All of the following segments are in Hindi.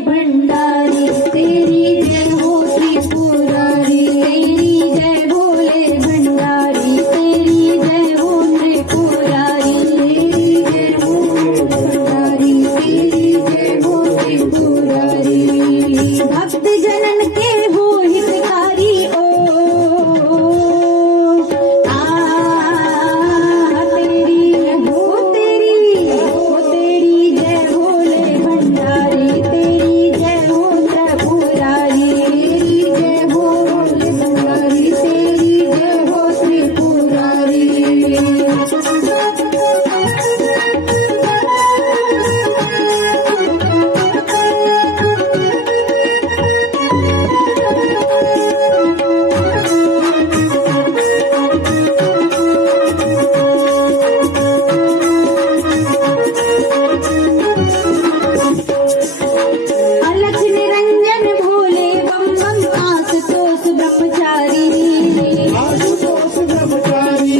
भंडारी तेरी जय हो त्रिपुरारी, तेरी जय भोले भंडारी तेरी जय हो त्रिपुरारी, तेरी जय हो भंडारी तेरी जय हो त्रिपुरारी। भक्त जनन के हो हितकारी ओ तेरी जय भोले भंडारी तेरी जय हो त्रिपुरारी, तेरी जय हो भोले भंडारी तेरी जय हो त्रिपुरारी। अलख निरंजन भोले बम बम आशुतोष ब्रह्मचारी, आशुतोष ब्रह्मचारी,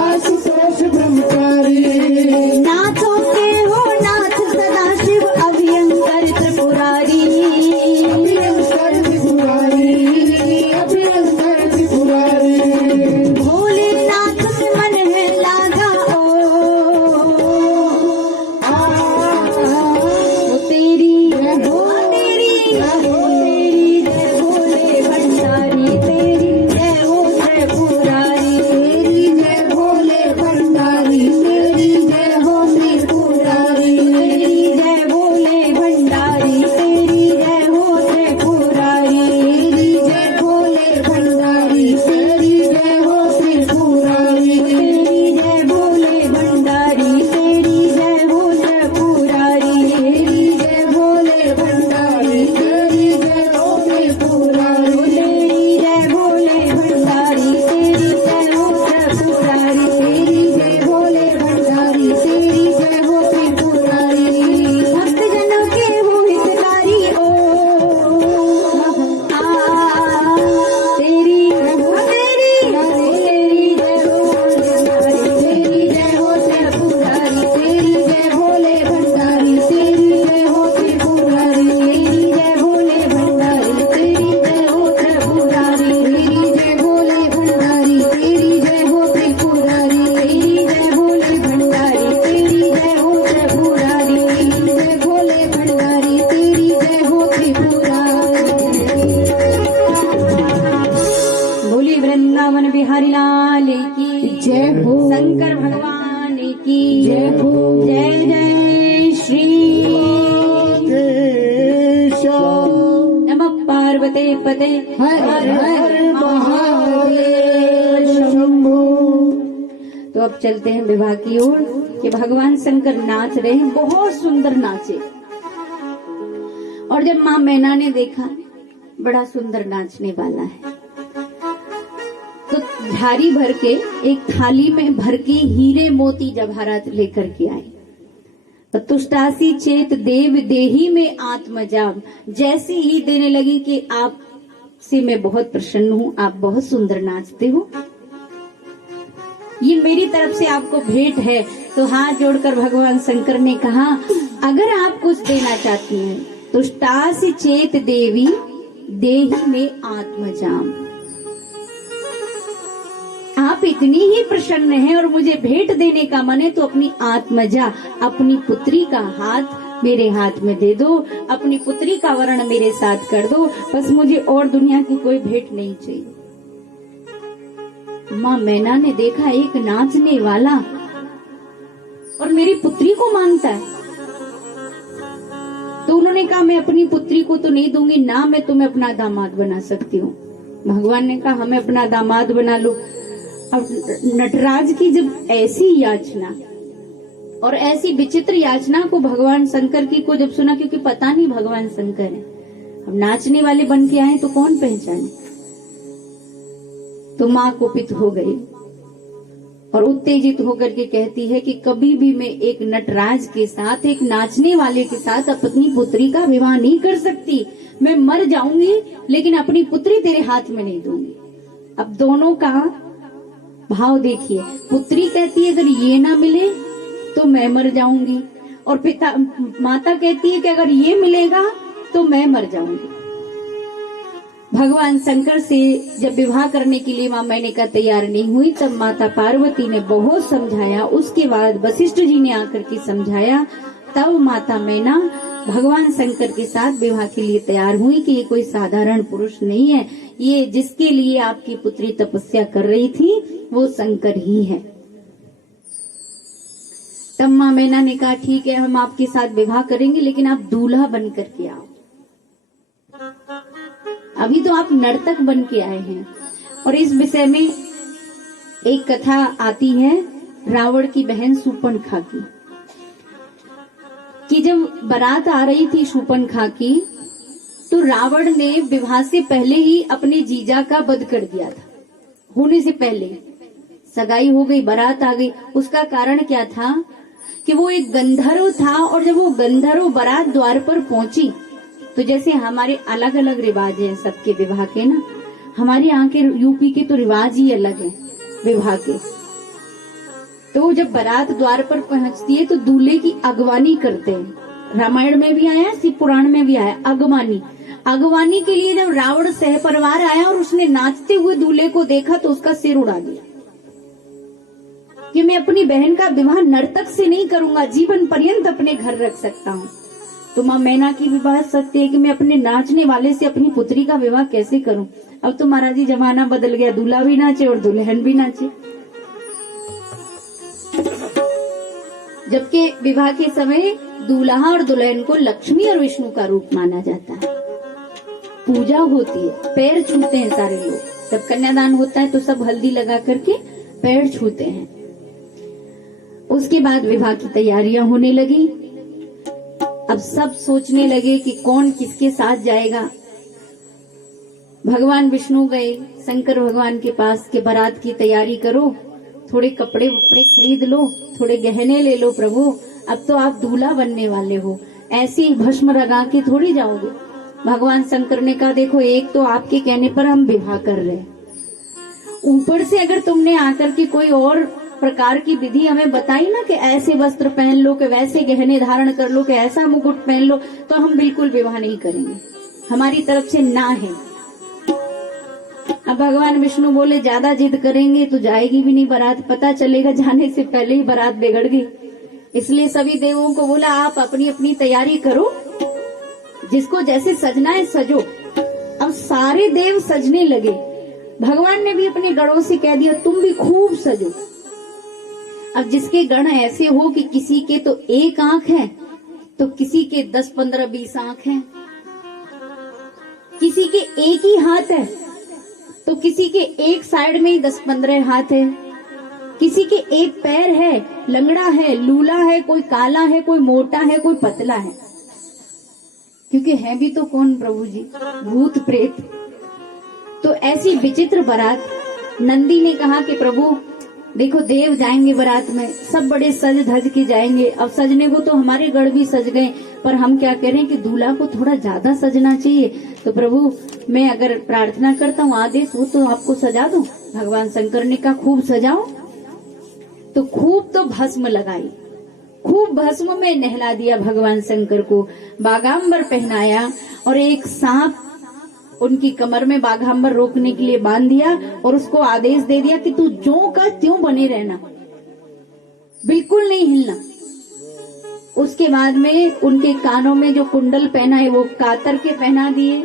आशुतोष ब्रह्मचारी। नाथों के हो नाथ सदाशिव अभयंकर त्रिपुरारी, अभयंकर त्रिपुरारी, अभयंकर त्रिपुरारी। भोलेनाथ में मन है लागा ओ तेरी जय भोले भंडारी तेरी जय हो त्रिपुरारी, तेरी जय भोले भंडारी तेरी जय हो त्रिपुरारी, तेरी जय भोले भंडारी तेरी जय हो त्रिपुरारी, तेरी जय भोले भंडारी तेरी जय हो त्रिपुरारी, तेरी जय भोले भंडारी तेरी जय हो त्रिपुरारी, तेरी जय भोले भंडारी तेरी जय हो त्रिपुरारी, तेरी जय भोले भंडारी तेरी जय हो त्रिपुरारी, तेरी जय भोले भंडारी तेरी जय हो त्रिपुरारी। भक्त जनों के हो हितकारी ओ तेरी जय हो तेरी जय हो त्रिपुरारी, तेरी जय भोले भंडारी तेरी जय हो त्रिपुरारी, तेरी जय भोले भंडारी तेरी जय हो त्रिपुरारी, तेरी जय भोले भंडारी तेरी जय हो त्रिपुरारी, तेरी जय भोले भंडारी तेरी जय हो त्रिपुरारी, तेरी जय भोले भंडारी तेरी जय हो त्रिपुरारी। बोली वृंदावन बिहारी लाल की जय हो, शंकर भगवान की जय हो। जय जय श्री केशव नमः पार्वते पते हर हर महादेव शंभु। तो अब चलते हैं विवाह की ओर कि भगवान शंकर नाच रहे हैं, बहुत सुंदर नाचे। और जब माँ मैना ने देखा बड़ा सुंदर नाचने वाला है, तो झारी भर के एक थाली में भर के हीरे मोती जवाहरात लेकर के आए। तुष्टासी चेत देव देही में आत्मजाब, जैसे ही देने लगी कि आप से मैं बहुत प्रसन्न हूँ, आप बहुत सुंदर नाचते हो, ये मेरी तरफ से आपको भेंट है। तो हाथ जोड़कर भगवान शंकर ने कहा, अगर आप कुछ देना चाहती हैं, तुष्टासी चेत देवी देही में आत्मजाम, आप इतनी ही प्रसन्न हैं और मुझे भेंट देने का मन है, तो अपनी आत्मजा, अपनी पुत्री का हाथ मेरे हाथ में दे दो, अपनी पुत्री का वर्ण मेरे साथ कर दो, बस मुझे और दुनिया की कोई भेंट नहीं चाहिए। माँ मैना ने देखा एक नाचने वाला और मेरी पुत्री को मांगता है, तो उन्होंने कहा मैं अपनी पुत्री को तो नहीं दूंगी ना, मैं तुम्हें अपना दामाद बना सकती हूँ। भगवान ने कहा हमें अपना दामाद बना लो। अब नटराज की जब ऐसी याचना और ऐसी विचित्र याचना को भगवान शंकर की को जब सुना, क्योंकि पता नहीं भगवान शंकर है, अब नाचने वाले बन के आए तो कौन पहचाने, तो माँ कुपित हो गई और उत्तेजित होकर के कहती है कि कभी भी मैं एक नटराज के साथ, एक नाचने वाले के साथ अपनी पुत्री का विवाह नहीं कर सकती। मैं मर जाऊंगी लेकिन अपनी पुत्री तेरे हाथ में नहीं दूंगी। अब दोनों का भाव देखिए, पुत्री कहती है अगर ये ना मिले तो मैं मर जाऊंगी, और पिता माता कहती है कि अगर ये मिलेगा तो मैं मर जाऊंगी। भगवान शंकर से जब विवाह करने के लिए मां मेनका तैयार नहीं हुई, तब माता पार्वती ने बहुत समझाया। उसके बाद वशिष्ठ जी ने आकर के समझाया, तब माता मैना भगवान शंकर के साथ विवाह के लिए तैयार हुई कि ये कोई साधारण पुरुष नहीं है, ये जिसके लिए आपकी पुत्री तपस्या कर रही थी वो शंकर ही है। तब मां मैना ने कहा, ठीक है, हम आपके साथ विवाह करेंगे, लेकिन आप दूल्हा बन करके आओ। अभी तो आप नर्तक बन के आए हैं। और इस विषय में एक कथा आती है रावण की बहन शूर्पणखा की, कि जब बारात आ रही थी शूर्पणखा की, तो रावण ने विवाह से पहले ही अपने जीजा का वध कर दिया था। होने से पहले सगाई हो गई, बारात आ गई। उसका कारण क्या था कि वो एक गंधर्व था, और जब वो गंधर्व बारात द्वार पर पहुंची, तो जैसे हमारे अलग अलग रिवाज हैं सबके विवाह के ना, हमारे यहाँ के यूपी के तो रिवाज ही अलग हैं विवाह के। तो जब बारात द्वार पर पहुंचती है तो दूल्हे की अगवानी करते हैं। रामायण में भी आया, शिव पुराण में भी आया, अगवानी। अगवानी के लिए जब रावण सहपरिवार आया और उसने नाचते हुए दूल्हे को देखा तो उसका सिर उड़ा दिया कि मैं अपनी बहन का विवाह नर्तक से नहीं करूंगा, जीवन पर्यंत अपने घर रख सकता हूँ। तो मां मैना की भी बात सत्य है कि मैं अपने नाचने वाले से अपनी पुत्री का विवाह कैसे करूं। अब तो महाराज जी जमाना बदल गया, दूल्हा भी नाचे और दुल्हन भी नाचे। जबकि विवाह के समय दूल्हा और दुल्हन को लक्ष्मी और विष्णु का रूप माना जाता है, पूजा होती है, पैर छूते हैं सारे लोग। जब कन्यादान होता है तो सब हल्दी लगा करके पैर छूते हैं। उसके बाद विवाह की तैयारियां होने लगी। अब सब सोचने लगे कि कौन किसके साथ जाएगा। भगवान विष्णु गए शंकर भगवान के पास कि बारात की तैयारी करो, थोड़े कपड़े वपड़े खरीद लो, थोड़े गहने ले लो प्रभु, अब तो आप दूल्हा बनने वाले हो, ऐसे ही भस्म लगा के थोड़ी जाओगे। भगवान शंकर ने कहा, देखो एक तो आपके कहने पर हम विवाह कर रहे हैं, ऊपर से अगर तुमने आकर के कोई और प्रकार की विधि हमें बताई ना कि ऐसे वस्त्र पहन लो, कि वैसे गहने धारण कर लो, कि ऐसा मुकुट पहन लो, तो हम बिल्कुल विवाह नहीं करेंगे, हमारी तरफ से ना है। अब भगवान विष्णु बोले ज्यादा जिद करेंगे तो जाएगी भी नहीं बारात, पता चलेगा जाने से पहले ही बारात बिगड़ गई। इसलिए सभी देवों को बोला आप अपनी अपनी तैयारी करो, जिसको जैसे सजना है सजो। अब सारे देव सजने लगे। भगवान ने भी अपने गणों से कह दिया तुम भी खूब सजो। अब जिसके गण ऐसे हो कि किसी के तो एक आंख है, तो किसी के 10, 15, 20 आंख है, किसी के एक ही हाथ है तो किसी के एक साइड में ही 10, 15 हाथ है, किसी के एक पैर है, लंगड़ा है, लूला है, कोई काला है, कोई मोटा है, कोई पतला है, क्योंकि है भी तो कौन प्रभु जी, भूत प्रेत। तो ऐसी विचित्र बारात। नंदी ने कहा कि प्रभु देखो देव जाएंगे बारात में, सब बड़े सज धज के जाएंगे, अब सजने को तो हमारे गढ़ भी सज गए, पर हम क्या कह रहे हैं कि दूल्हा को थोड़ा ज्यादा सजना चाहिए। तो प्रभु मैं अगर प्रार्थना करता हूँ आदेश हो तो आपको सजा दूं। भगवान शंकर ने कहा खूब सजाओ। तो खूब तो भस्म लगाई, खूब भस्म में नहला दिया भगवान शंकर को, बागांबर पहनाया और एक सांप उनकी कमर में बाघांबर रोकने के लिए बांध दिया और उसको आदेश दे दिया कि तू ज्यों का त्यों बने रहना, बिल्कुल नहीं हिलना। उसके बाद में उनके कानों में जो कुंडल पहना है वो कातर के पहना दिए।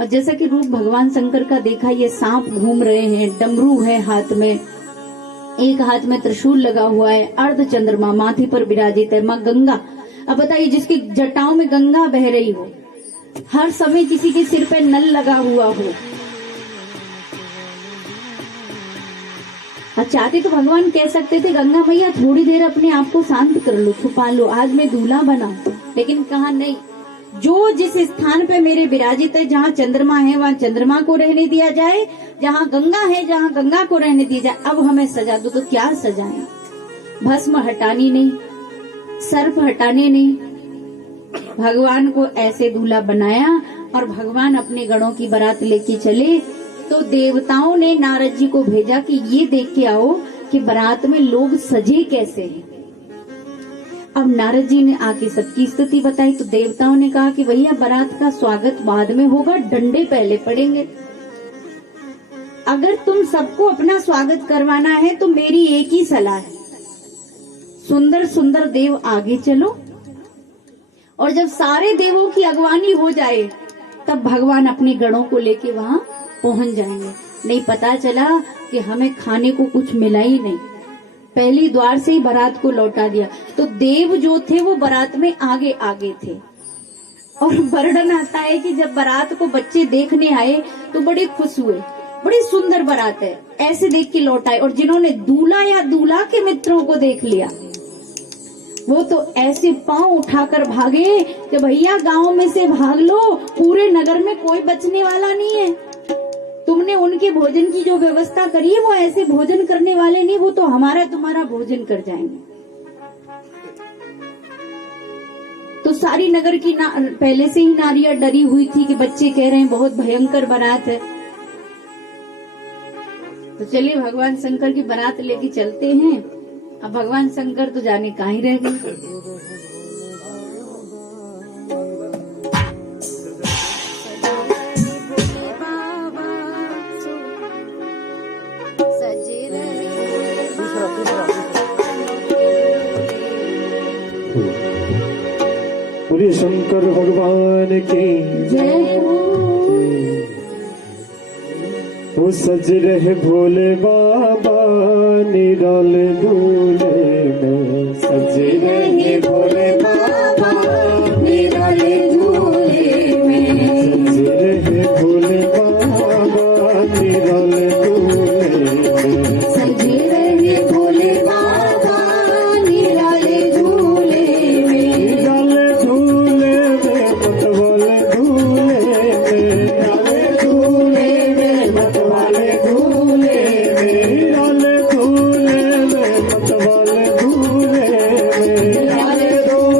और जैसा कि रूप भगवान शंकर का देखा, ये सांप घूम रहे हैं, डमरू है हाथ में, एक हाथ में त्रिशूल लगा हुआ है, अर्ध चंद्रमा माथे पर विराजित है, माँ गंगा। अब बताइए जिसकी जटाओं में गंगा बह रही हो, हर समय किसी के सिर पे नल लगा हुआ हो, चाहते तो भगवान कह सकते थे गंगा मैया थोड़ी देर अपने आप को शांत कर लो, छुपा लो, आज मैं दूल्हा बना, लेकिन कहा नहीं, जो जिस स्थान पे मेरे विराजित है, जहाँ चंद्रमा है वहाँ चंद्रमा को रहने दिया जाए, जहाँ गंगा है जहाँ गंगा को रहने दिया जाए। अब हमें सजा दो। तो क्या सजाया? भस्म हटानी नहीं, सर्प हटाने नहीं, भगवान को ऐसे दूल्हा बनाया। और भगवान अपने गणों की बारात लेके चले तो देवताओं ने नारद जी को भेजा कि ये देख के आओ कि बारात में लोग सजे कैसे हैं। अब नारद जी ने आके सबकी स्थिति बताई तो देवताओं ने कहा कि भैया बारात का स्वागत बाद में होगा, डंडे पहले पड़ेंगे। अगर तुम सबको अपना स्वागत करवाना है तो मेरी एक ही सलाह है, सुंदर सुंदर देव आगे चलो, और जब सारे देवों की अगवानी हो जाए तब भगवान अपने गणों को लेके वहां पहुंच जाएंगे। नहीं पता चला कि हमें खाने को कुछ मिला ही नहीं, पहली द्वार से ही बारात को लौटा दिया। तो देव जो थे वो बारात में आगे आगे थे। और वर्णन आता है कि जब बारात को बच्चे देखने आए तो बड़े खुश हुए, बड़ी सुंदर बारात है, ऐसे देख के लौट आए। और जिन्होंने दूल्हा या दूल्हा के मित्रों को देख लिया वो तो ऐसे पांव उठाकर भागे कि भैया गांव में से भाग लो, पूरे नगर में कोई बचने वाला नहीं है। तुमने उनके भोजन की जो व्यवस्था करी है वो ऐसे भोजन करने वाले नहीं, वो तो हमारा तुम्हारा भोजन कर जाएंगे। तो सारी नगर की पहले से ही नारियां डरी हुई थी कि बच्चे कह रहे हैं बहुत भयंकर बारात है। तो चलिए भगवान शंकर की बारात लेके चलते हैं। अब भगवान शंकर तो जाने कहाँ ही रह गए। बोलिए शंकर भगवान की जय हो। वो सज रहे भोले बाबा निराले दूल्हे में, सज रहे भोले बाबा निराले दूल्हे में, सज रहे भोले बाबा निराले दूल्हे में, सजे रहे भोले बाबा निराले दूल्हे में, निराले दूल्हे में मतवाले दूल्हे में, निराले दूल्हे में मतवाले दूल्हे में, निराले दूल्हे में मतवाले दूल्हे में, निराले दूल्हे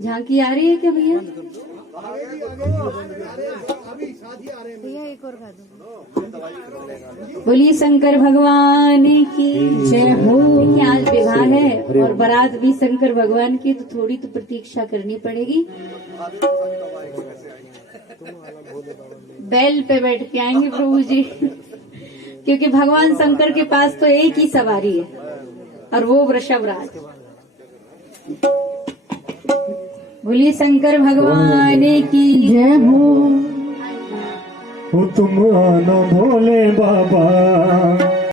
झांकी आ रही है क्या भैया? बोलिए शंकर भगवान की जय हो। देखिए आज विवाह है और बारात भी शंकर भगवान की, तो थोड़ी तो प्रतीक्षा करनी पड़ेगी। बैल पे बैठ के आएंगे प्रभु जी, क्योंकि भगवान शंकर के पास तो एक ही सवारी है और वो वृषभराज। बोलिए शंकर भगवान की जय हो। तुम आना भोले बाबा।